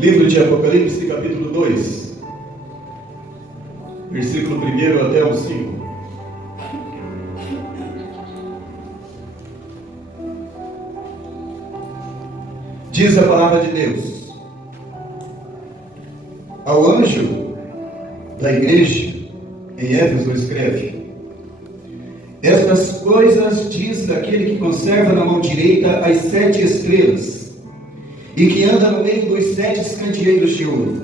Livro de Apocalipse, capítulo 2, versículo 1 até o 5. Diz a palavra de Deus: ao anjo da igreja em Éfeso escreve: estas coisas diz aquele que conserva na mão direita as 7 estrelas e que anda no meio dos 7 candeeiros de ouro.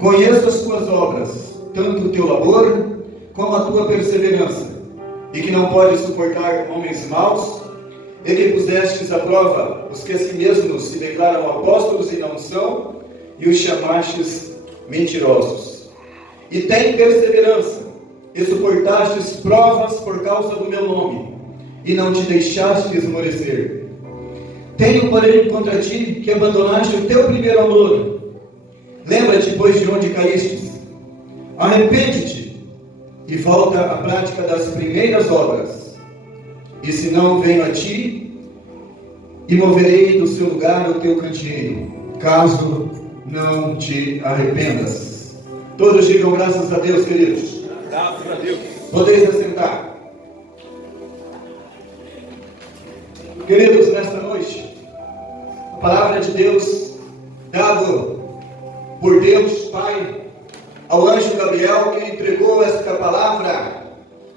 Conheço as tuas obras, tanto o teu labor como a tua perseverança, e que não podes suportar homens maus, e que pusestes à prova os que a si mesmos se declaram apóstolos e não são, e os chamastes mentirosos. E tem perseverança, e suportastes provas por causa do meu nome, e não te deixaste esmorecer. Tenho, porém, contra ti que abandonaste o teu primeiro amor. Lembra-te, pois, de onde caíste. Arrepende-te e volta à prática das primeiras obras. E se não, venho a ti e moverei do seu lugar o teu candeeiro, caso não te arrependas. Todos digam graças a Deus, queridos. Graças a Deus. Podeis assentar. Queridos, nesta noite, a palavra de Deus, dado por Deus Pai, ao anjo Gabriel, que entregou esta palavra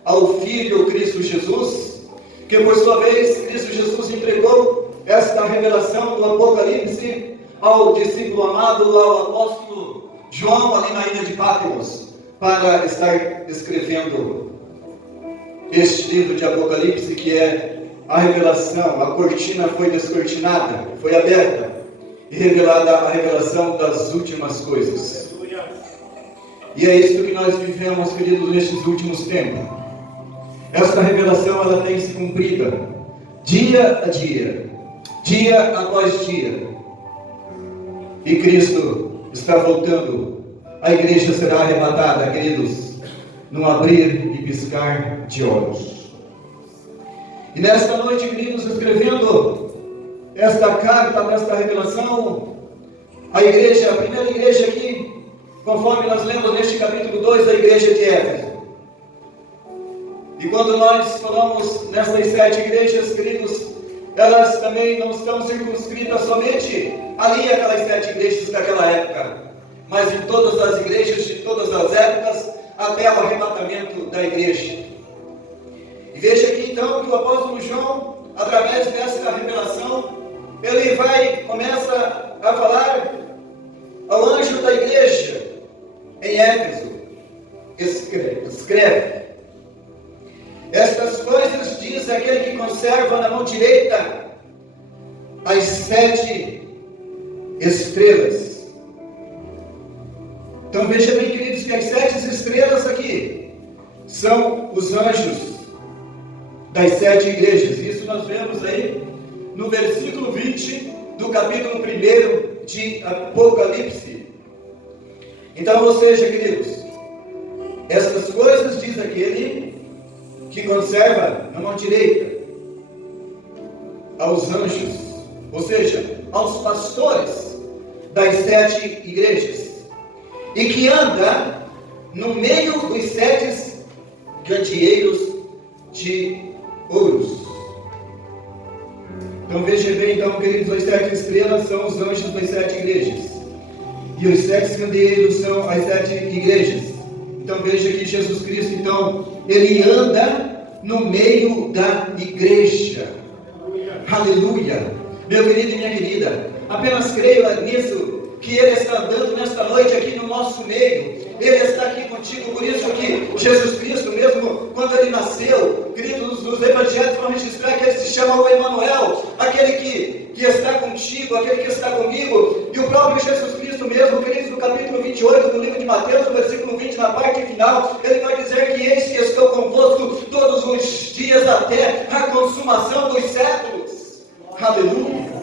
ao Filho Cristo Jesus, que por sua vez, Cristo Jesus entregou esta revelação do Apocalipse ao discípulo amado, ao apóstolo João, ali na ilha de Patmos, para estar escrevendo este livro de Apocalipse, que é a revelação. A cortina foi descortinada, foi aberta e revelada a revelação das últimas coisas. E é isso que nós vivemos, queridos, nestes últimos tempos. Esta revelação, ela tem se cumprida dia a dia, dia após dia. E Cristo está voltando. A igreja será arrebatada, queridos, num abrir e piscar de olhos. E nesta noite, queridos, escrevendo esta carta, desta revelação, a igreja, a primeira igreja aqui, conforme nós lemos neste capítulo 2, a igreja de Éfeso. E quando nós falamos nessas 7 igrejas, queridos, elas também não estão circunscritas somente ali, aquelas 7 igrejas daquela época, mas em todas as igrejas de todas as épocas, até o arrebatamento da igreja. E veja aqui então que o apóstolo João, através dessa revelação, ele começa a falar ao anjo da igreja em Éfeso. Escreve: estas coisas diz aquele que conserva na mão direita as 7 estrelas. Então veja bem, queridos, que as 7 estrelas aqui são os anjos das 7 igrejas. Isso nós vemos aí no versículo 20 do capítulo 1 de Apocalipse. Então, ou seja, queridos, estas coisas diz aquele que conserva na mão direita aos anjos, ou seja, aos pastores das 7 igrejas, e que anda no meio dos 7 candeeiros de ouros. Então veja bem, então, queridos, as 7 estrelas são os anjos das 7 igrejas, e os 7 candeeiros são as 7 igrejas. Então veja que Jesus Cristo, então, ele anda no meio da igreja. Aleluia! Meu querido e minha querida, apenas creio nisso, que Ele está andando nesta noite aqui no nosso meio. Ele está aqui contigo. Por isso que Jesus Cristo, mesmo quando Ele nasceu, queridos, os evangelhos vão registrar que Ele se chama o Emanuel, aquele que está contigo, aquele que está comigo. E o próprio Jesus Cristo mesmo, queridos, no capítulo 28 do livro de Mateus, no versículo 20, na parte final, Ele vai dizer que eis que estou convosco todos os dias até a consumação dos séculos. Aleluia!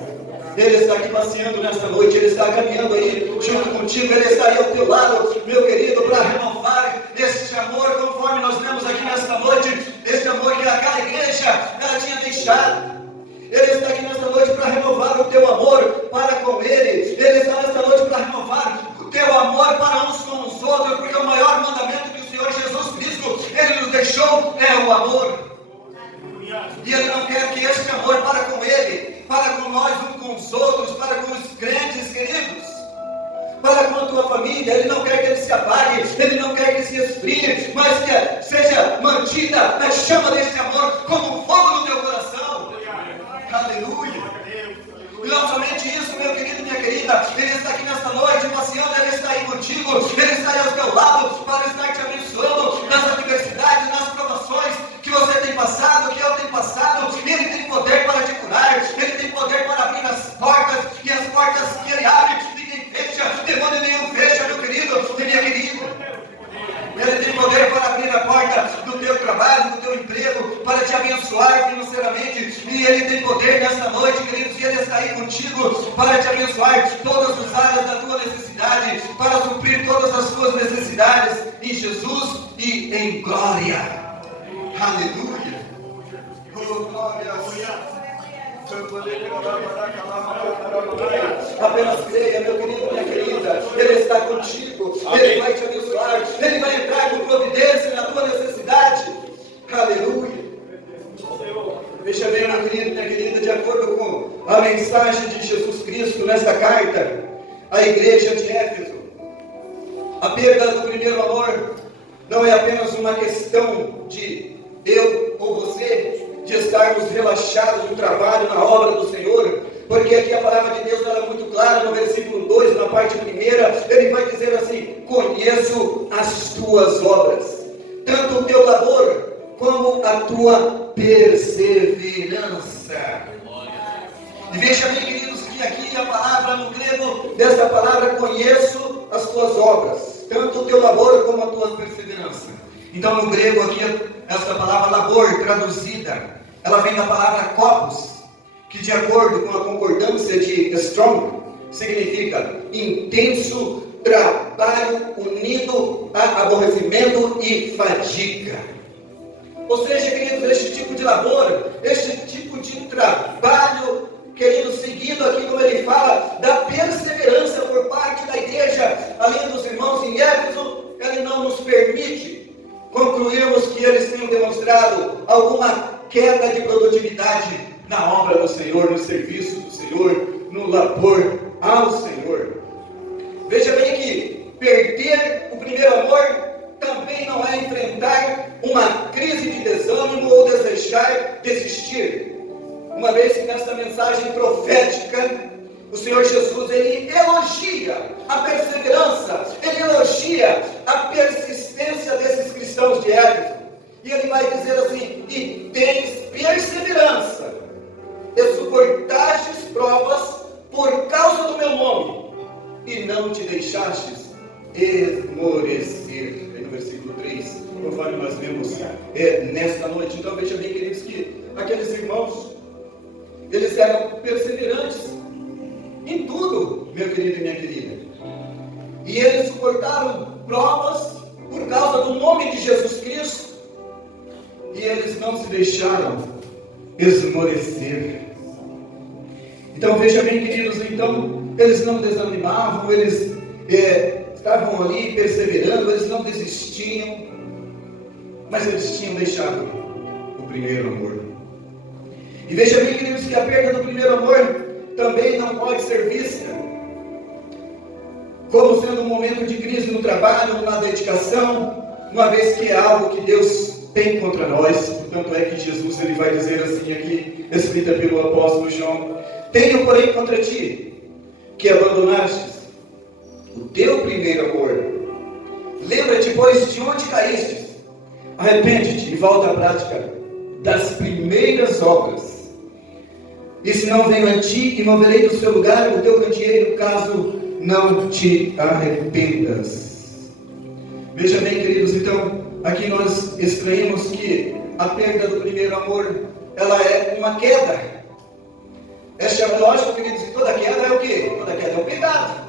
Ele está aqui passeando nesta noite, Ele está caminhando aí junto contigo, Ele está aí ao teu lado, meu querido, para renovar este amor, conforme nós lemos aqui nesta noite, este amor que aquela igreja, ela tinha deixado. Ele está aqui nesta noite para renovar o teu amor para com Ele. Ele está nesta noite família, Ele não quer que ele se apague, Ele não quer que se esfrie, mas que seja mantida a chama deste amor como fogo no teu coração. Aleluia. E não somente isso, meu querido, minha querida, Ele está aqui nesta noite passeando, Ele está aí contigo, Ele está aí ao teu lado para estar te abençoando nas adversidades, nas provações que você tem passado, que eu tenho passado. Ele tem poder para te curar, Ele tem poder para abrir as portas, e as portas que Ele abre, ninguém fecha, demônio nenhum fecha, meu querido, minha querida. Ele tem poder para abrir a porta do teu trabalho, do teu emprego, para te abençoar financeiramente. E Ele tem poder nesta noite, queridos, e Ele está aí contigo para te abençoar todas as áreas da tua necessidade, para suprir todas as tuas necessidades em Jesus e em glória. Aleluia. Oh, glória. Apenas creia, meu querido, minha querida. Ele está contigo. Ele vai te abençoar. Ele vai entrar com providência na tua necessidade. Aleluia. Veja bem, meu querido, minha querida, de acordo com a mensagem de Jesus Cristo nesta carta à igreja de Éfeso, a perda do primeiro amor não é apenas uma questão de eu ou você de estarmos relaxados no trabalho, na obra do Senhor, porque aqui a palavra de Deus ela é muito clara, no versículo 2, na parte primeira, Ele vai dizer assim: conheço as tuas obras, tanto o teu labor, como a tua perseverança. E veja bem, queridos, que aqui a palavra no grego, desta palavra, conheço as tuas obras, tanto o teu labor, como a tua perseverança. Então, no grego aqui, esta palavra labor, traduzida, ela vem da palavra kopos, que de acordo com a concordância de Strong, significa intenso trabalho unido a aborrecimento e fadiga. Ou seja, queridos, este tipo de labor, este tipo de trabalho, queridos, seguindo aqui como ele fala, da perseverança por parte da igreja, além dos irmãos em Éfeso, ele não nos permite concluirmos que eles tenham demonstrado alguma queda de produtividade na obra do Senhor, no serviço do Senhor, no labor ao Senhor. Veja bem que perder o primeiro amor também não é enfrentar uma crise de desânimo ou desistir. Uma vez que nesta mensagem profética, o Senhor Jesus, Ele elogia a perseverança, Ele elogia a persistência desses cristãos de Éfeso. E Ele vai dizer assim: e tens perseverança, e suportastes provas por causa do meu nome, e não te deixastes esmorecer. No versículo 3, conforme nós vemos nesta noite. Então veja bem, queridos, que aqueles irmãos, eles eram perseverantes em tudo, meu querido e minha querida. E eles suportaram provas por causa do nome de Jesus Cristo. E eles não se deixaram esmorecer. Então veja bem, queridos, então eles não desanimavam, eles estavam ali perseverando, eles não desistiam, mas eles tinham deixado o primeiro amor. E veja bem, queridos, que a perda do primeiro amor também não pode ser vista como sendo um momento de crise no trabalho, na dedicação, uma vez que é algo que Deus tem contra nós. Portanto é que Jesus ele vai dizer assim aqui, escrita pelo apóstolo João: tenho porém contra ti que abandonastes o teu primeiro amor. Lembra-te, pois, de onde caístes, arrepende-te e volta à prática das primeiras obras. E se não venho a ti, e moverei do seu lugar o teu candeeiro, caso não te arrependas. Veja bem, queridos, então, aqui nós extraímos que a perda do primeiro amor, ela é uma queda. É lógico, queridos, que toda queda é o quê? Toda queda é o pecado.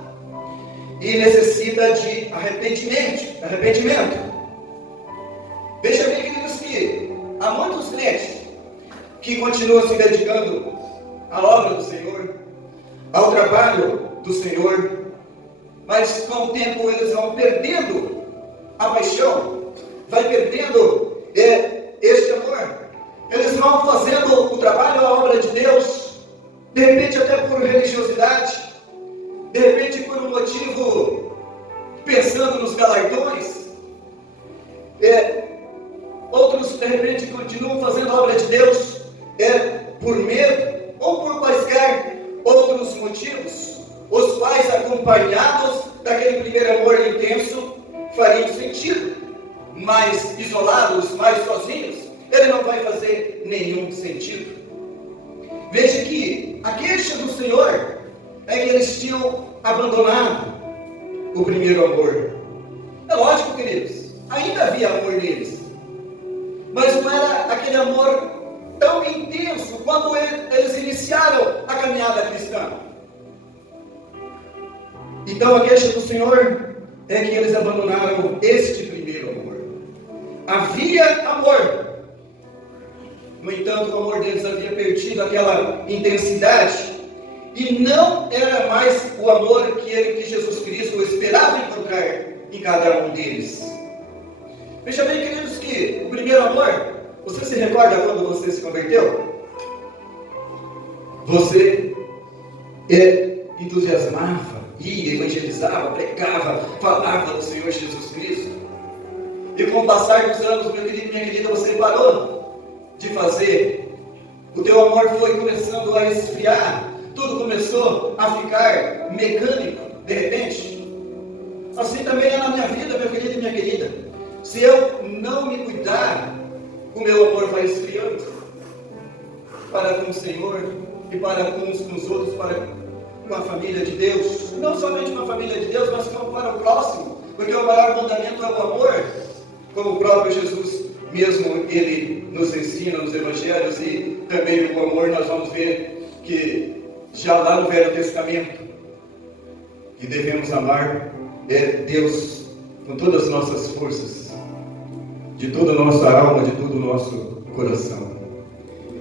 E necessita de arrependimento. Veja bem, queridos, que há muitos crentes que continuam se dedicando à obra do Senhor, ao trabalho do Senhor, mas com o tempo eles vão perdendo a paixão, vai perdendo este amor. Eles vão fazendo o trabalho, a obra de Deus, de repente até por religiosidade, de repente por um motivo pensando nos galardões. Outros, de repente, continuam fazendo a obra de Deus por medo ou por quaisquer outros motivos, os quais, acompanhados daquele primeiro amor intenso, fariam sentido, mas isolados, mais sozinhos, ele não vai fazer nenhum sentido. Veja que a queixa do Senhor é que eles tinham abandonado o primeiro amor. É lógico, queridos, ainda havia amor neles, mas não era aquele amor tão intenso quando eles iniciaram a caminhada cristã. Então a queixa do Senhor é que eles abandonaram este primeiro amor. Havia amor, no entanto o amor deles havia perdido aquela intensidade, e não era mais o amor que Jesus Cristo esperava encontrar em cada um deles. Veja bem, queridos, que o primeiro amor, você se recorda quando você se converteu? Você entusiasmava, ia, evangelizava, pregava, falava do Senhor Jesus Cristo. E com o passar dos anos, meu querido e minha querida, você parou de fazer. O teu amor foi começando a esfriar. Tudo começou a ficar mecânico, de repente. Assim também é na minha vida, meu querido e minha querida. Se eu não me cuidar, o meu amor vai esfriando para com o Senhor e para com os outros, para com a família de Deus. Não somente com a família de Deus, mas como para o próximo, porque o maior mandamento é o amor, como o próprio Jesus mesmo, ele nos ensina nos evangelhos. E também o amor nós vamos ver que já lá no Velho Testamento, que devemos amar Deus com todas as nossas forças, de toda a nossa alma, de todo o nosso coração.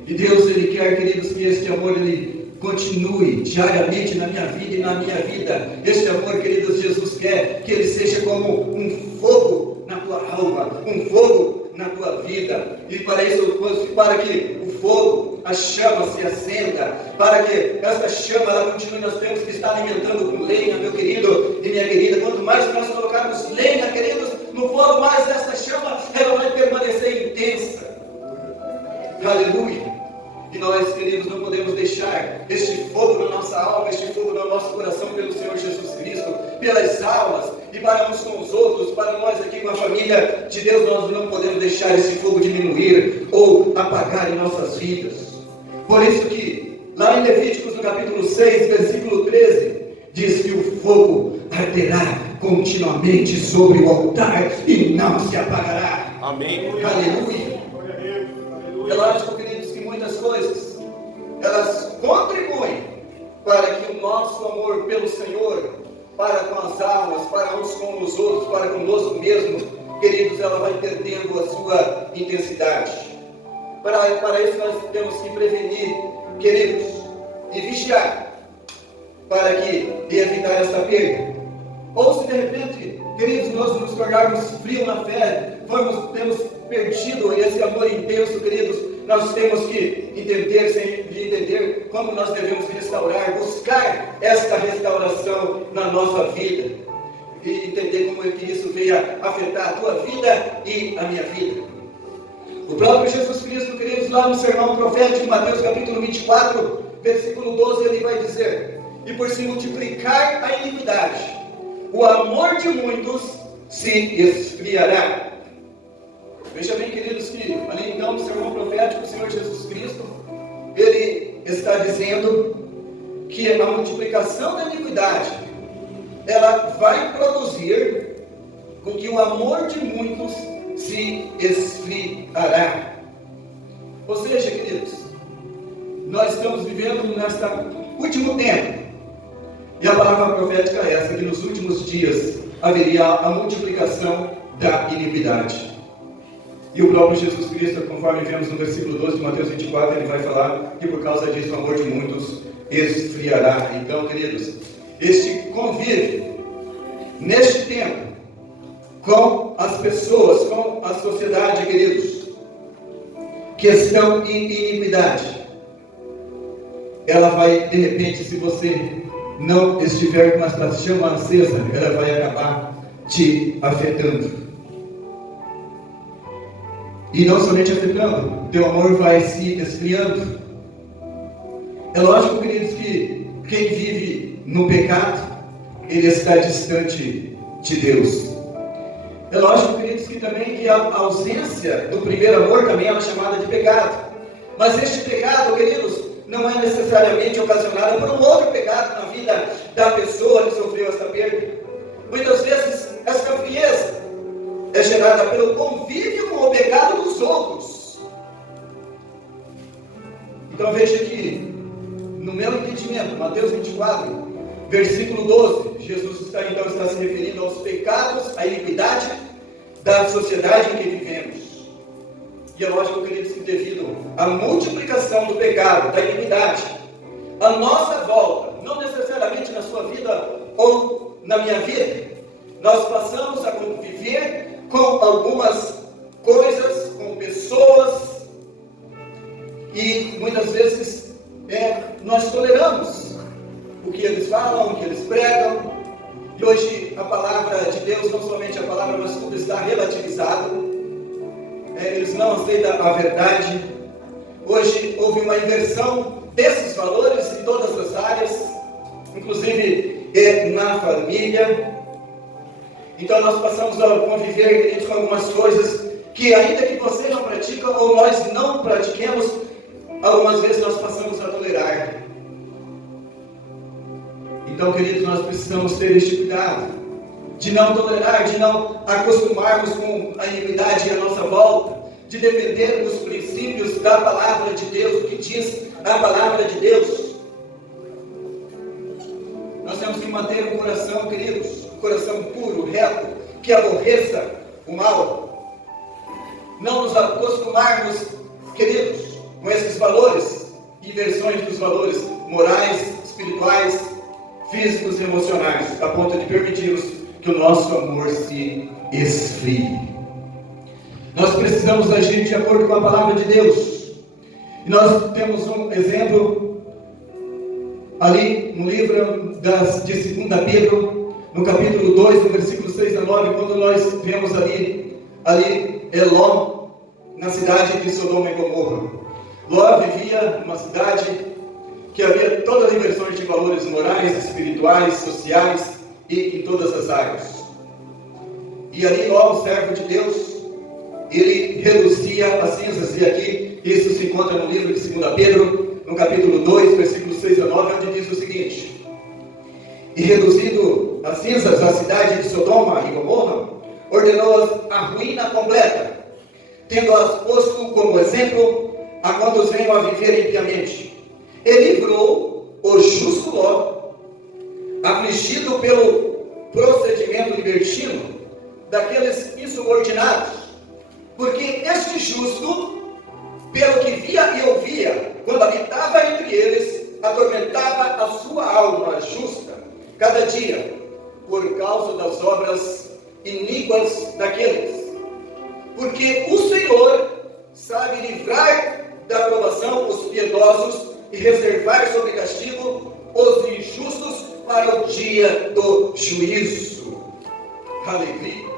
E Deus, ele quer, queridos, que este amor ele continue diariamente na minha vida e na minha vida. Este amor, queridos, Jesus quer que ele seja como um fogo na tua alma, um fogo na tua vida. E para isso, para que o fogo, a chama se acenda, para que essa chama ela continue, nós temos que estar alimentando com lenha, meu querido e minha querida. Quanto mais nós colocarmos lenha, queridos, no fogo, mais essa chama ela vai permanecer intensa. Aleluia. E nós, queridos, não podemos deixar este fogo na nossa alma, este fogo no nosso coração pelo Senhor Jesus Cristo, pelas almas e para uns com os outros, para nós aqui com a família de Deus. Nós não podemos deixar esse fogo diminuir ou apagar em nossas vidas. Por isso que lá em Levíticos, no capítulo 6, versículo 13, diz que o fogo arderá continuamente sobre o altar e não se apagará. Amém. Aleluia. É lógico, queridos, que muitas coisas elas contribuem para que o nosso amor pelo Senhor, para com as almas, para uns com os outros, para conosco mesmo, queridos, ela vai perdendo a sua intensidade. Para isso nós temos que prevenir, queridos, e vigiar, para que evitar essa perda. Ou se de repente, queridos, nós nos tornarmos frios na fé, temos perdido esse amor intenso, queridos, nós temos que entender como nós devemos restaurar, buscar esta restauração na nossa vida, e entender como é que isso venha afetar a tua vida e a minha vida. O próprio Jesus Cristo, queridos, lá no sermão profético, Mateus capítulo 24, versículo 12, ele vai dizer: e por se multiplicar a iniquidade, o amor de muitos se esfriará. Veja bem, queridos, que ali então no sermão profético, o Senhor Jesus Cristo, ele está dizendo que a multiplicação da iniquidade, ela vai produzir com que o amor de muitos se esfriará. Ou seja, queridos, nós estamos vivendo neste último tempo, e a palavra profética é essa, que nos últimos dias haveria a multiplicação da iniquidade. E o próprio Jesus Cristo, conforme vemos no versículo 12 de Mateus 24, ele vai falar que por causa disso o amor de muitos esfriará. Então, queridos, este convívio neste tempo com as pessoas, com a sociedade, queridos, que estão em iniquidade, ela vai, de repente, se você não estiver com essa chama acesa, ela vai acabar te afetando. E não somente afetando, teu amor vai se esfriando. É lógico, queridos, que quem vive no pecado, ele está distante de Deus. É lógico, queridos, que também que a ausência do primeiro amor também é chamada de pecado. Mas este pecado, queridos, não é necessariamente ocasionado por um outro pecado na vida da pessoa que sofreu essa perda. Muitas vezes, essa frieza é gerada pelo convívio com o pecado dos outros. Então veja que, no meu entendimento, Mateus 24, versículo 12, Jesus está se referindo aos pecados, à iniquidade da sociedade em que vivemos. E é lógico, queridos, que devido à multiplicação do pecado, da iniquidade, a nossa volta, não necessariamente na sua vida ou na minha vida, nós passamos a conviver com algumas coisas, com pessoas, e muitas vezes nós toleramos o que eles falam, o que eles pregam. E hoje a palavra de Deus, não somente a palavra, mas tudo está relativizado. Eles não aceitam a verdade. Hoje houve uma inversão desses valores em todas as áreas, inclusive na família. Então nós passamos a conviver, queridos, com algumas coisas que, ainda que você não pratica ou nós não pratiquemos, algumas vezes nós passamos a tolerar. Então, queridos, nós precisamos ter este cuidado de não tolerar, de não acostumarmos com a iniquidade à nossa volta, de defendermos os princípios da palavra de Deus, o que diz a palavra de Deus. Nós temos que manter um coração, queridos, um coração puro, reto, que aborreça o mal. Não nos acostumarmos, queridos, com esses valores, inversões dos valores morais, espirituais, físicos e emocionais, a ponto de permitirmos que o nosso amor se esfrie. Nós precisamos agir de acordo com a palavra de Deus. E nós temos um exemplo ali no livro de 2 Pedro, no capítulo 2, no versículo 6 a 9, quando nós vemos ali Ló, na cidade de Sodoma e Gomorra. Ló vivia numa cidade que havia todas as inversões de valores morais, espirituais, sociais e em todas as áreas. E ali Ló, o servo de Deus, ele reluzia as cinzas. E aqui isso se encontra no livro de 2 Pedro, no capítulo 2, versículos 6 a 9, onde diz o seguinte: e reduzido as cinzas a cidade de Sodoma e Gomorra, ordenou-as a ruína completa, tendo-as posto como exemplo a quantos venham a viver impiamente. E livrou o justo Ló, afligido pelo procedimento libertino daqueles insubordinados, porque este justo, pelo que via e ouvia, quando habitava entre eles, atormentava a sua alma justa cada dia, por causa das obras iníquas daqueles. Porque o Senhor sabe livrar da aprovação os piedosos e reservar sob castigo os injustos para o dia do juízo. Aleluia,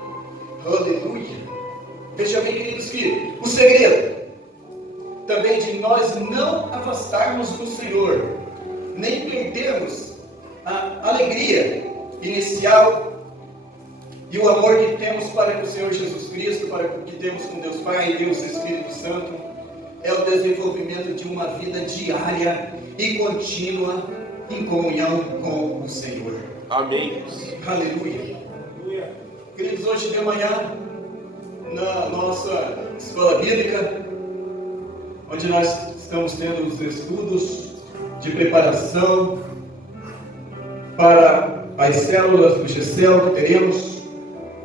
aleluia. Veja bem, queridos, que o segredo também de nós não afastarmos do Senhor, nem perdermos a alegria inicial e o amor que temos para com o Senhor Jesus Cristo, para o que temos com Deus Pai e Deus Espírito Santo, é o desenvolvimento de uma vida diária e contínua em comunhão com o Senhor. Amém. Aleluia. Queridos, hoje de manhã, na nossa escola bíblica, onde nós estamos tendo os estudos de preparação para as células do GCEL que teremos,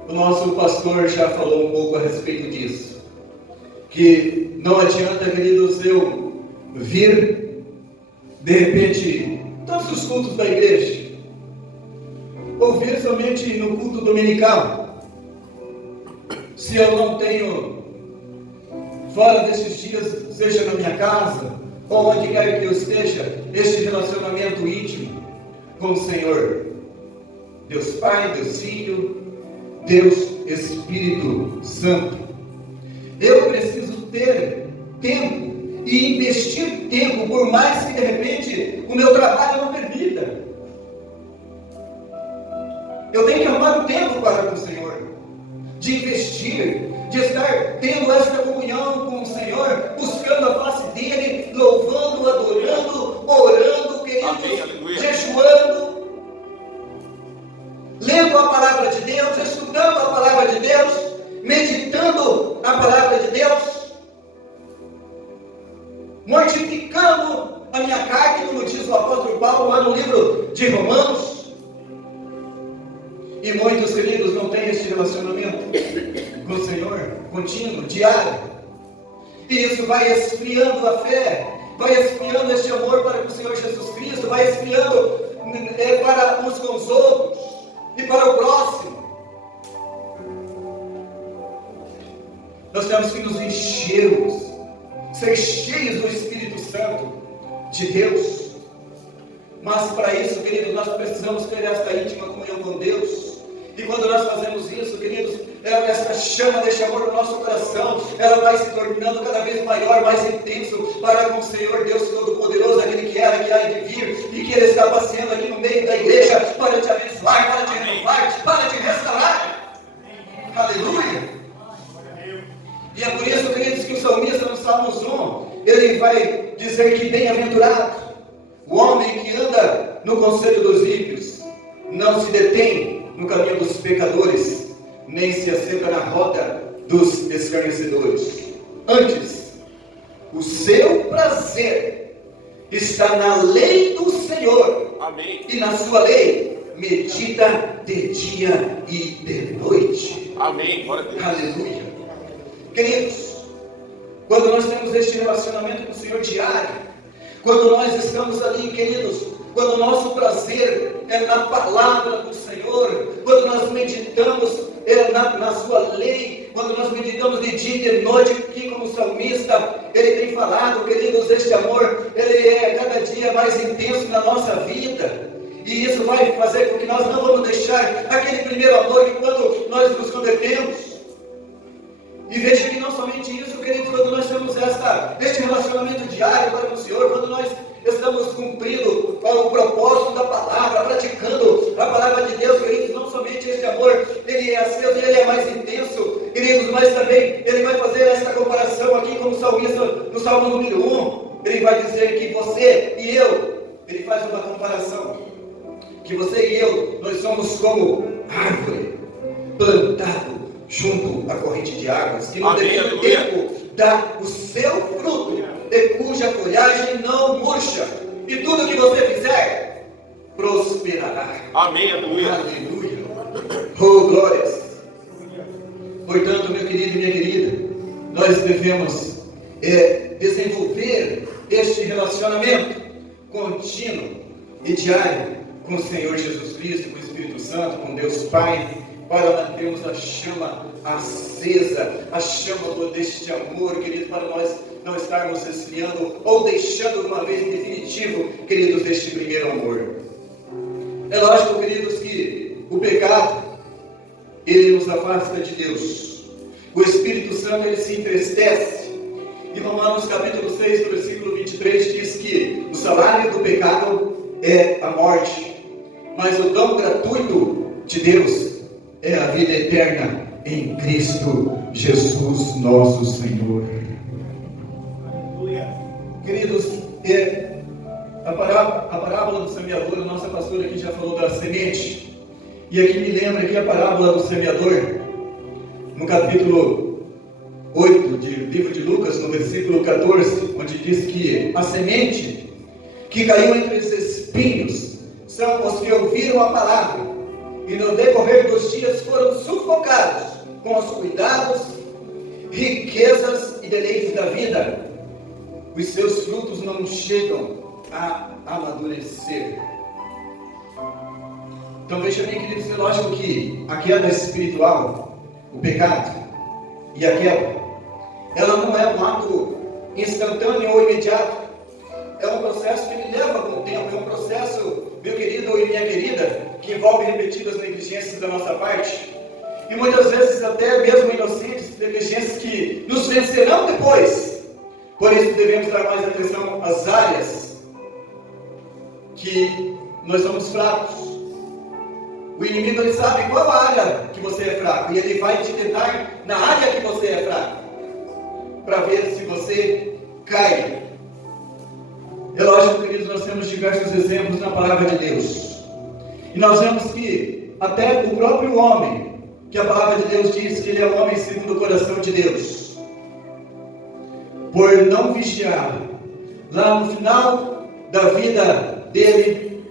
o nosso pastor já falou um pouco a respeito disso. Que não adianta, queridos, eu vir, de repente, todos os cultos da igreja, ou vir somente no culto dominical, se eu não tenho, fora desses dias, seja na minha casa, ou onde quer que eu esteja, este relacionamento íntimo com o Senhor, Deus Pai, Deus Filho, Deus Espírito Santo. Eu preciso ter tempo e investir tempo, por mais que de repente o meu trabalho não permita. Eu tenho que arrumar um tempo para com o Senhor, de investir, de estar tendo esta comunhão com o Senhor, buscando a face dele, louvando, adorando, orando, queridos, jejuando, lendo a palavra de Deus, estudando a palavra de Deus, meditando a palavra de Deus, mortificando a minha carne, como diz o apóstolo Paulo lá no livro de Romanos. E muitos, queridos, não têm este relacionamento com o Senhor, contínuo, diário. E isso vai esfriando a fé, vai esfriando este amor para com o Senhor Jesus Cristo, vai esfriando para uns com os outros e para o próximo. Nós temos que nos enchermos, ser cheios do Espírito Santo de Deus. Mas para isso, queridos, nós precisamos ter esta íntima comunhão com Deus. E quando nós fazemos isso, queridos, essa chama deste amor no nosso coração, ela vai se tornando cada vez maior, mais intenso para com o Senhor Deus Todo-Poderoso, aquele que era, que há de vir, e que Ele está passeando aqui no meio da igreja para te abençoar, para te renovar, para te restaurar. Aleluia! E é por isso, queridos, que o salmista no Salmos 1, ele vai dizer que bem-aventurado o homem que anda no conselho dos ímpios, não se detém no caminho dos pecadores, nem se assenta na roda dos escarnecedores. Antes, o seu prazer está na lei do Senhor. Amém. E na sua lei medita de dia e de noite. Amém. Aleluia. Queridos, quando nós temos este relacionamento com o Senhor diário, quando nós estamos ali, queridos, quando o nosso prazer é na palavra do Senhor, quando nós meditamos na sua lei, quando nós meditamos de dia e de noite, aqui como salmista, ele tem falado, queridos, este amor, ele é cada dia mais intenso na nossa vida. E isso vai fazer com que nós não vamos deixar aquele primeiro amor que quando nós nos convertemos. E veja que não somente isso, queridos, quando nós temos este relacionamento diário para o Senhor, quando nós estamos cumprindo o propósito da palavra, praticando a palavra de Deus, queridos, não somente este amor, ele é aceso e ele é mais intenso, queridos, mas também ele vai fazer essa comparação aqui como salmista no Salmo número 1, ele vai dizer que você e eu, ele faz uma comparação, que você e eu, nós somos como árvore, plantado junto à corrente de águas, que no devido tempo dá o seu fruto, de cuja folhagem não murcha, e tudo que você fizer prosperará. Amém, aleluia. Aleluia. Oh, glórias. Portanto, meu querido e minha querida, nós devemos desenvolver este relacionamento contínuo e diário com o Senhor Jesus Cristo, com o Espírito Santo, com Deus Pai, para mantermos a chama acesa, a chama deste amor, querido, para nós não estarmos esfriando ou deixando de uma vez em definitivo, queridos, deste primeiro amor. É lógico, queridos, que o pecado, ele nos afasta de Deus. O Espírito Santo, ele se entristece. Em Romanos capítulo 6, versículo 23, diz que o salário do pecado é a morte, mas o dom gratuito de Deus é a vida eterna em Cristo Jesus nosso Senhor. Aleluia. Queridos, a parábola do semeador, a nossa pastora aqui já falou da semente, e aqui me lembra que a parábola do semeador, no capítulo 8 do livro de Lucas, no versículo 14, onde diz que a semente que caiu entre os espinhos são os que ouviram a palavra e no decorrer dos dias foram sufocados com os cuidados, riquezas e deleites da vida. Os seus frutos não chegam a amadurecer. Então veja bem, queridos, é lógico que a queda espiritual, o pecado e a queda, ela não é um ato instantâneo ou imediato. É um processo que me leva algum tempo, é um processo, meu querido e minha querida, que envolve repetidas negligências da nossa parte. e muitas vezes até mesmo inocentes, negligências que nos vencerão depois. Por isso devemos dar mais atenção às áreas que nós somos fracos. O inimigo, ele sabe qual área que você é fraco, e ele vai te tentar na área que você é fraco, para ver se você cai. É lógico, queridos, nós temos diversos exemplos na palavra de Deus, e nós vemos que até o próprio homem, que a palavra de Deus diz que ele é o homem segundo o coração de Deus, por não vigiar, lá no final da vida dele,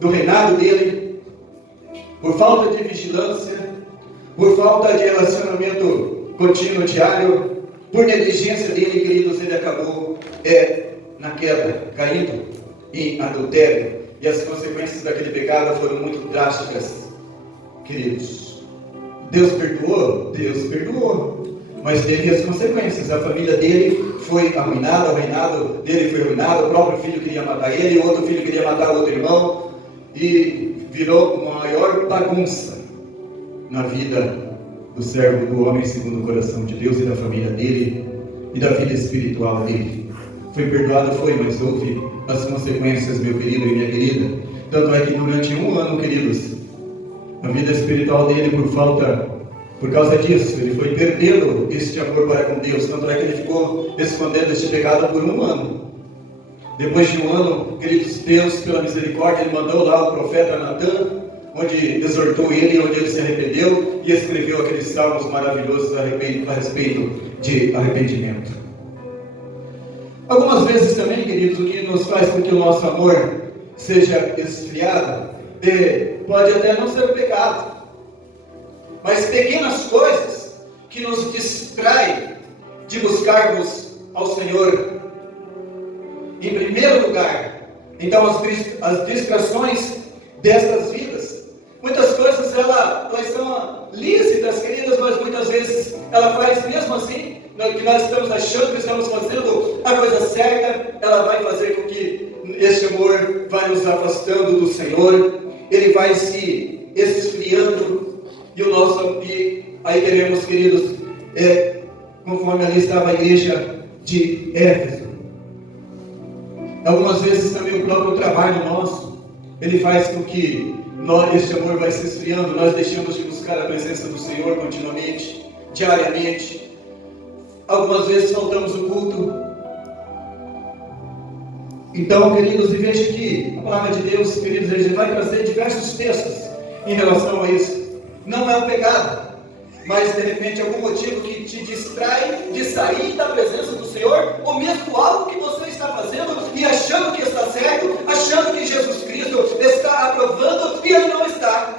do reinado dele, por falta de vigilância, por falta de relacionamento contínuo, diário, por negligência dele, queridos, ele acabou na queda, caindo em adultério, e as consequências daquele pecado foram muito drásticas, queridos. Deus perdoou? Deus perdoou, mas teve as consequências. A família dele foi arruinada, o reinado dele foi arruinado, o próprio filho queria matar ele, o outro filho queria matar o outro irmão, e virou uma maior bagunça na vida do servo, do homem segundo o coração de Deus, e da família dele, e da vida espiritual dele. Foi perdoado, foi, mas houve as consequências, meu querido e minha querida. Tanto é que durante um ano, queridos, a vida espiritual dele, por causa disso, ele foi perdendo este amor para com Deus. Tanto é que ele ficou escondendo este pecado por um ano. Depois de um ano, queridos, Deus, pela misericórdia, ele mandou lá o profeta Natan, onde exortou ele, onde ele se arrependeu, e escreveu aqueles salmos maravilhosos a respeito de arrependimento. Algumas vezes também, queridos, o que nos faz com que o nosso amor seja esfriado, pode até não ser o pecado, mas pequenas coisas que nos distraem de buscarmos ao Senhor em primeiro lugar. Então as distrações destas vidas, muitas coisas elas são lícitas, queridas, mas muitas vezes ela faz mesmo assim, que nós estamos achando que estamos fazendo a coisa certa, ela vai fazer com que este amor vai nos afastando do Senhor, ele vai se esfriando, e aí teremos, queridos, conforme ali estava a igreja de Éfeso. Algumas vezes também o próprio trabalho nosso, ele faz com que este amor vai se esfriando, nós deixamos de buscar a presença do Senhor continuamente, diariamente. Algumas vezes faltamos o culto. Então, queridos, e veja que a palavra de Deus, queridos, ele vai trazer diversos textos em relação a isso. Não é um pecado, mas de repente algum motivo que te distrai de sair da presença do Senhor, ou mesmo algo que você está fazendo e achando que está certo, achando que Jesus Cristo está aprovando, e Ele não está.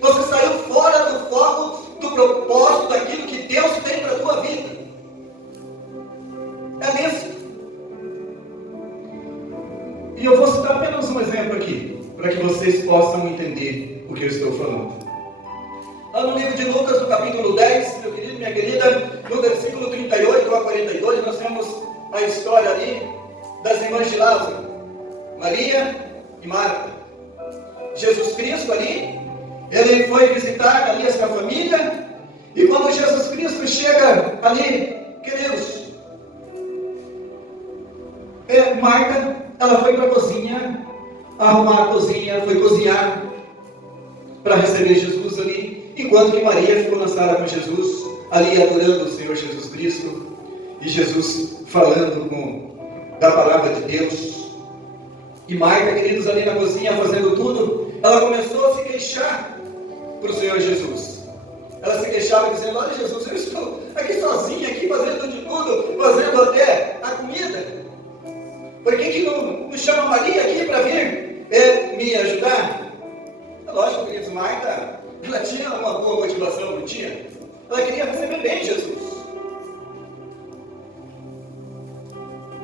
Você saiu fora do foco, do propósito, daquilo que Deus tem para a tua vida. É nisso. E eu vou citar apenas um exemplo aqui, para que vocês possam entender o que eu estou falando. Lá no livro de Lucas, no capítulo 10, meu querido, minha querida, no versículo 38 a 42, nós temos a história ali das irmãs de Lázaro, Maria e Marta. Jesus Cristo ali, ele foi visitar ali essa família, e quando Jesus Cristo chega ali, queridos, Marta, ela foi para a cozinha, arrumar a cozinha, foi cozinhar para receber Jesus ali, enquanto que Maria ficou na sala com Jesus, ali adorando o Senhor Jesus Cristo, e Jesus falando da palavra de Deus. E Marta, queridos, ali na cozinha fazendo tudo, ela começou a se queixar para o Senhor Jesus. Ela se queixava dizendo: olha Jesus, eu estou aqui sozinha, aqui fazendo de tudo, fazendo até a comida. Por que não chama Maria aqui para vir me ajudar? É lógico, queridos, Marta, ela tinha uma boa motivação, não tinha? Ela queria receber bem Jesus.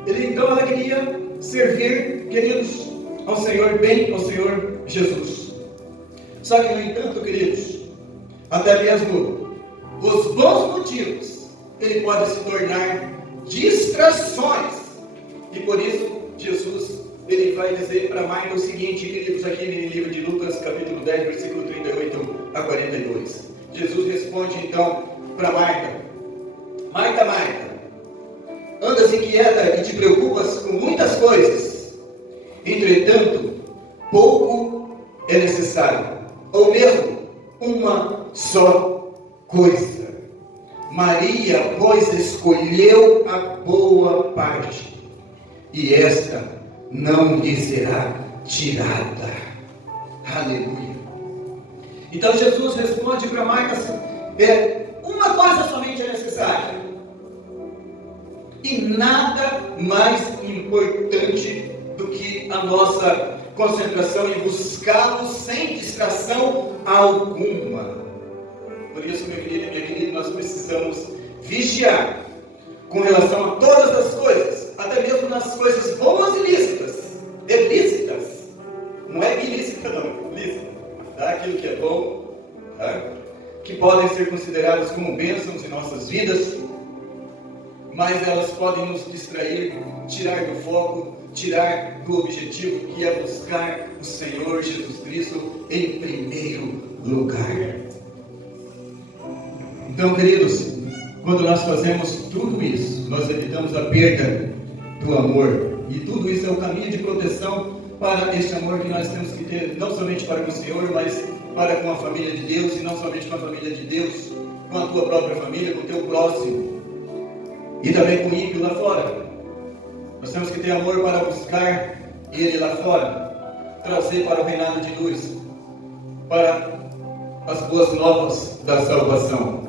Então ela queria servir, queridos, ao Senhor, bem ao Senhor Jesus. Só que, no entanto, queridos, até mesmo os bons motivos, ele pode se tornar distrações. E por isso, Jesus, ele vai dizer para Marta o seguinte, queridos, aqui no livro de Lucas, capítulo 10, versículo 38 a 42. Jesus responde então para Marta: Marta, Marta, andas inquieta e te preocupas com muitas coisas, entretanto, pouco é necessário, ou mesmo uma só coisa. Maria, pois, escolheu a boa parte, e esta não lhe será tirada. Aleluia. Então Jesus responde para Marta assim: uma coisa somente é necessária, e nada mais importante do que a nossa concentração em buscá-lo sem distração alguma. Por isso, meu querido e minha querida, nós precisamos vigiar com relação a todas as coisas, até mesmo nas coisas boas e lícitas. Não é ilícita, não, lícita. Tá? Aquilo que é bom, tá? Que podem ser consideradas como bênçãos em nossas vidas, mas elas podem nos distrair, tirar do foco, tirar do objetivo, que é buscar o Senhor Jesus Cristo em primeiro lugar. Então, queridos, quando nós fazemos tudo isso, nós evitamos a perda do amor, e tudo isso é o caminho de proteção para este amor que nós temos que ter, não somente para com o Senhor, mas para com a família de Deus, e não somente com a família de Deus, com a tua própria família, com o teu próximo, e também com o ímpio lá fora. Nós temos que ter amor para buscar ele lá fora, trazer para o reinado de luz, para as boas novas da salvação.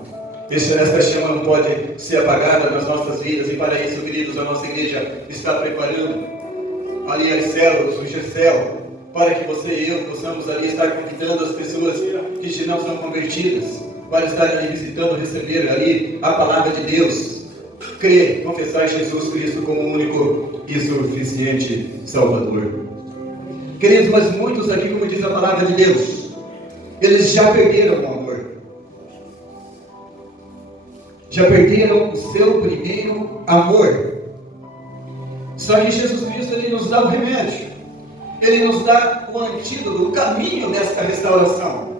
Esta chama não pode ser apagada nas nossas vidas, e para isso, queridos, a nossa igreja está preparando ali as células, o GECEL, para que você e eu possamos ali estar convidando as pessoas que não são convertidas, para estar ali visitando, receber ali a palavra de Deus, crer, confessar Jesus Cristo como o único e suficiente Salvador. Queridos, mas muitos aqui, como diz a palavra de Deus, eles já perderam o amor. Já perderam o seu primeiro amor. Só que Jesus Cristo, Ele nos dá o remédio. Ele nos dá o antídoto, o caminho desta restauração.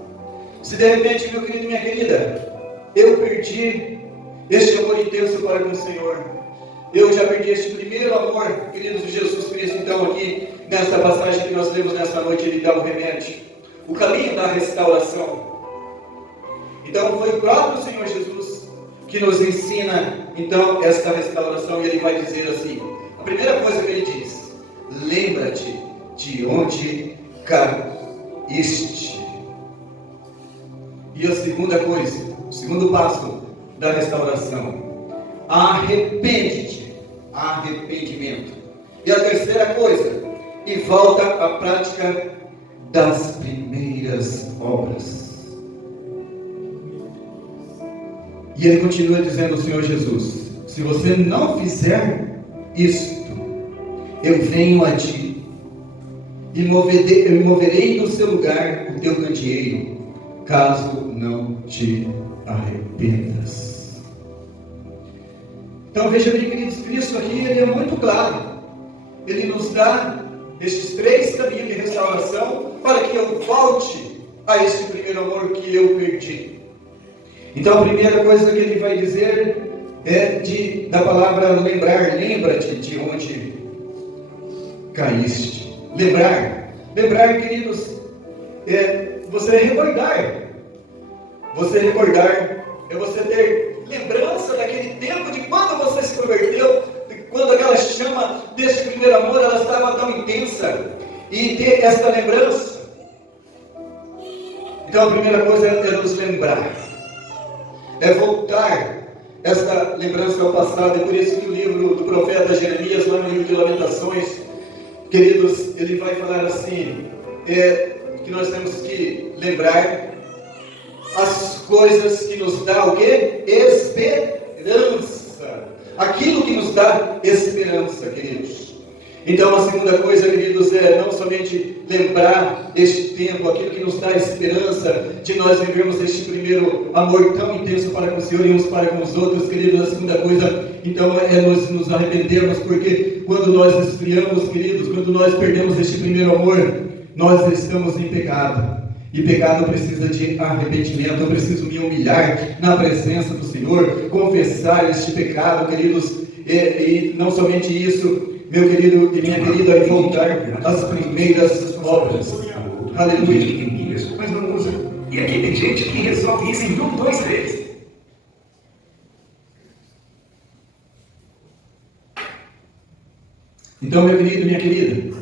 Se de repente, meu querido e minha querida, eu perdi este amor intenso para com o Senhor, eu já perdi este primeiro amor, queridos, de Jesus Cristo. Então aqui, nesta passagem que nós lemos nesta noite, Ele dá o remédio, o caminho da restauração. Então foi o próprio Senhor Jesus que nos ensina, então, esta restauração, e Ele vai dizer assim, a primeira coisa que Ele diz: lembra-te de onde caíste. E a segunda coisa, o segundo passo da restauração: arrepende-te, arrependimento. E a terceira coisa: e volta à prática das primeiras obras. E Ele continua dizendo, o Senhor Jesus: se você não fizer isto, eu venho a ti e moverei do seu lugar o teu candeeiro, caso não te arrependas. Então veja bem, queridos, Cristo aqui, Ele é muito claro. Ele nos dá estes três caminhos de restauração para que eu volte a este primeiro amor que eu perdi. Então a primeira coisa que Ele vai dizer é da palavra lembrar. Lembra-te de onde caíste. Lembrar, queridos, você recordar. Você recordar é você ter lembrança daquele tempo de quando você se converteu, de quando aquela chama desse primeiro amor ela estava tão intensa, e ter esta lembrança. Então a primeira coisa é nos lembrar, é voltar esta lembrança ao passado. É por isso que o livro do profeta Jeremias, lá no livro de Lamentações, queridos, ele vai falar assim, que nós temos que lembrar as coisas que nos dá o quê? Esperança. Aquilo que nos dá esperança, queridos. Então a segunda coisa, queridos, é não somente lembrar este tempo, aquilo que nos dá esperança de nós vivermos este primeiro amor tão intenso para com o Senhor e uns para com os outros, queridos. A segunda coisa, então, é nos arrependermos, porque quando nós esfriamos, queridos, quando nós perdemos este primeiro amor, nós estamos em pecado. E pecado precisa de arrependimento. Eu preciso me humilhar na presença do Senhor, confessar este pecado, queridos, e não somente isso, meu querido e minha querida, é voltar às primeiras obras. Aleluia. Mas não usa. E aqui tem gente que resolve isso em 1, 2, 3. Então, meu querido e minha querida,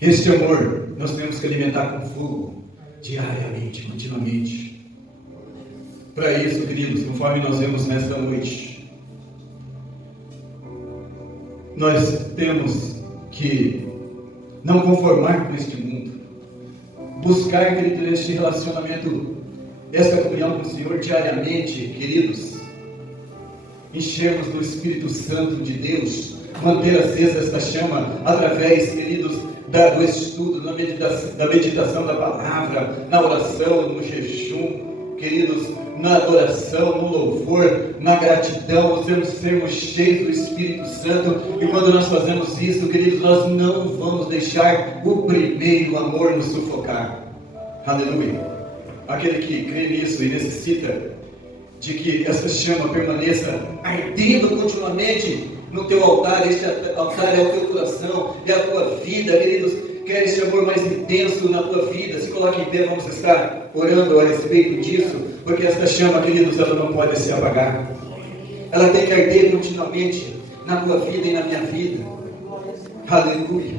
este amor nós temos que alimentar com fogo, diariamente, continuamente. Para isso, queridos, conforme nós vemos nesta noite, nós temos que não conformar com este mundo, buscar, querido, este relacionamento, esta comunhão com o Senhor diariamente, queridos, enchermos do Espírito Santo de Deus, manter acesa esta chama através, queridos, do estudo, da meditação da palavra, na oração, no jejum, queridos, na adoração, no louvor, na gratidão, sermos cheios do Espírito Santo. E quando nós fazemos isso, queridos, nós não vamos deixar o primeiro amor nos sufocar. Aleluia. Aquele que crê nisso e necessita de que essa chama permaneça ardendo continuamente no teu altar. Este altar é o teu coração, é a tua vida, queridos. Quer este amor mais intenso na tua vida? Se coloque em pé, vamos estar orando a respeito disso, porque esta chama, queridos, ela não pode se apagar. Ela tem que arder continuamente na tua vida e na minha vida. Aleluia.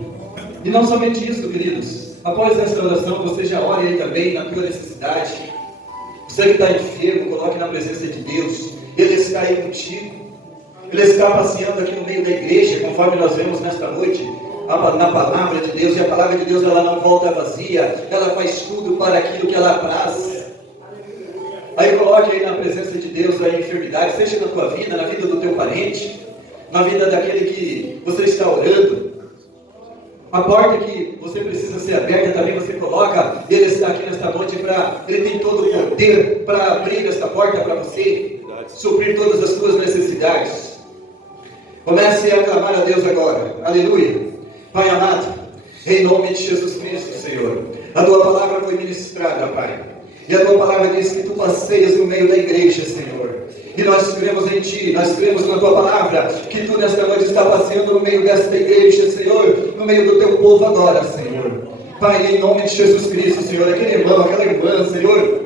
E não somente isso, queridos. Após esta oração, você já ore aí também na tua necessidade. Você que está enfermo, coloque na presença de Deus. Ele está aí contigo. Ele está passeando aqui no meio da igreja, conforme nós vemos nesta noite, na palavra de Deus. E a palavra de Deus, ela não volta vazia. Ela faz tudo para aquilo que ela apraz. Aí coloque aí na presença de Deus a enfermidade, seja na tua vida, na vida do teu parente, na vida daquele que você está orando. A porta que você precisa ser aberta também você coloca. Ele está aqui nesta noite ele tem todo o poder para abrir esta porta para você, suprir todas as tuas necessidades. Comece a clamar a Deus agora. Aleluia. Pai amado, em nome de Jesus Cristo, Senhor, a tua palavra foi ministrada, Pai, e a tua palavra diz que tu passeias no meio da igreja, Senhor. E nós cremos em Ti, nós cremos na Tua palavra, que Tu nesta noite está passeando no meio desta igreja, Senhor, no meio do Teu povo agora, Senhor. Pai, em nome de Jesus Cristo, Senhor, aquele irmão, aquela irmã, Senhor,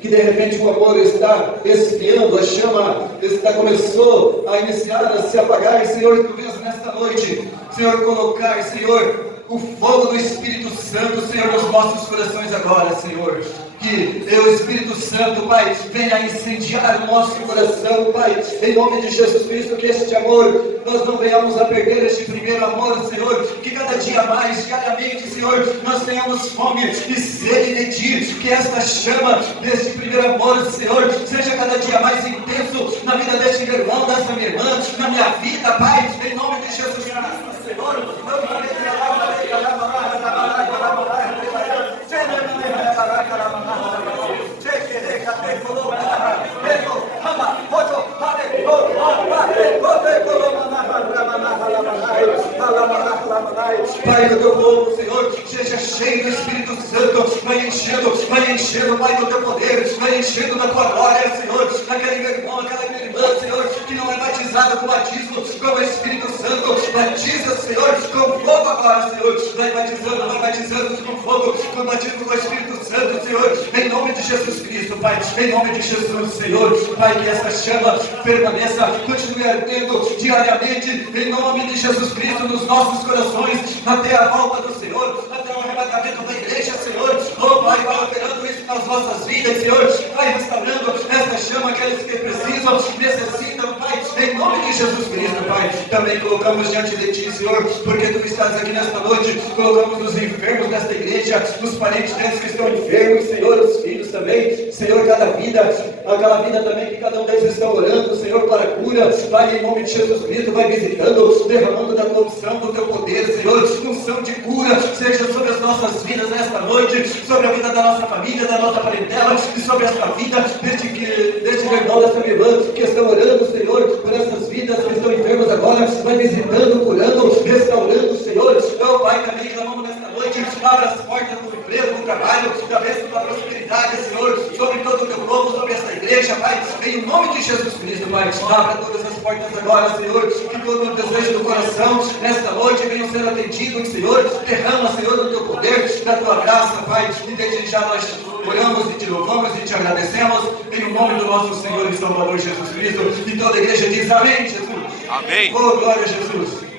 que de repente o amor está esfriando, a chama começou a iniciar, a se apagar, Senhor, Tu vês nesta noite, Senhor, colocar, Senhor, o fogo do Espírito Santo, Senhor, nos nossos corações agora, Senhor. Que o Espírito Santo, Pai, venha incendiar o nosso coração, Pai, em nome de Jesus Cristo, que este amor, nós não venhamos a perder este primeiro amor, Senhor, que cada dia mais, diariamente, Senhor, nós tenhamos fome e sede de Ti, que esta chama deste primeiro amor, Senhor, seja cada dia mais intenso na vida deste meu irmão, desta minha irmã, na minha vida, Pai, em nome de Jesus Cristo, Senhor, Pai, do teu povo, Senhor, seja cheio do Espírito Santo, vai enchendo, Pai, do teu poder, vai enchendo da tua glória, Senhor, aquele meu irmão, aquela minha irmã, Senhor, que não é batizada com batismo, com o Espírito Santo, batiza, Senhor, com fogo agora, Senhor, vai batizando com fogo, com batismo com o Espírito Santo, Senhor, em nome de Jesus Cristo, Pai, em nome de Jesus, Senhor, Pai, que essa chama permaneça, continue ardendo diariamente, em nome de Jesus Cristo, nos nossos corações, até a volta do Senhor, até o arrebatamento da igreja, Senhor. Oh Pai, vai operando isso nas nossas vidas, Senhor. Vai restaurando esta chama, aqueles que precisam, necessitam, Pai, em nome de Jesus Cristo, Pai. Também colocamos diante de Ti, Senhor, porque Tu estás aqui nesta noite. Colocamos os enfermos desta igreja, os parentes deles que estão enfermos, Senhor, os filhos também, Senhor, aquela vida também que cada um deles está orando, Senhor, para a cura. Pai, em nome de Jesus Cristo, vai visitando, derramando da Tua unção, do Teu poder, Senhor, unção de cura, seja sobre as nossas vidas nesta noite, sobre a vida da nossa família, da nossa parentela, e sobre esta vida deste irmão, desta minha irmã, que estão orando, Senhor, por essas vidas que estão enfermas agora, vai visitando, curando, restaurando, Senhor. Oh Pai, também clamamos nesta noite, abra as portas do emprego, do trabalho, Senhor, da bênção da prosperidade, Senhor, sobre todo o teu povo, sobre essa igreja, Pai, em nome de Jesus Cristo, Pai, abra todas as portas agora, Senhor, que todo o desejo do coração, nesta noite, venham ser atendidos, Senhor, derrama, Senhor, do teu poder, da tua graça, Pai, e desde já nós oramos e te louvamos e te agradecemos, em nome do nosso Senhor e Salvador Jesus Cristo, e toda a igreja diz amém, Jesus. Amém. Oh, glória a Jesus.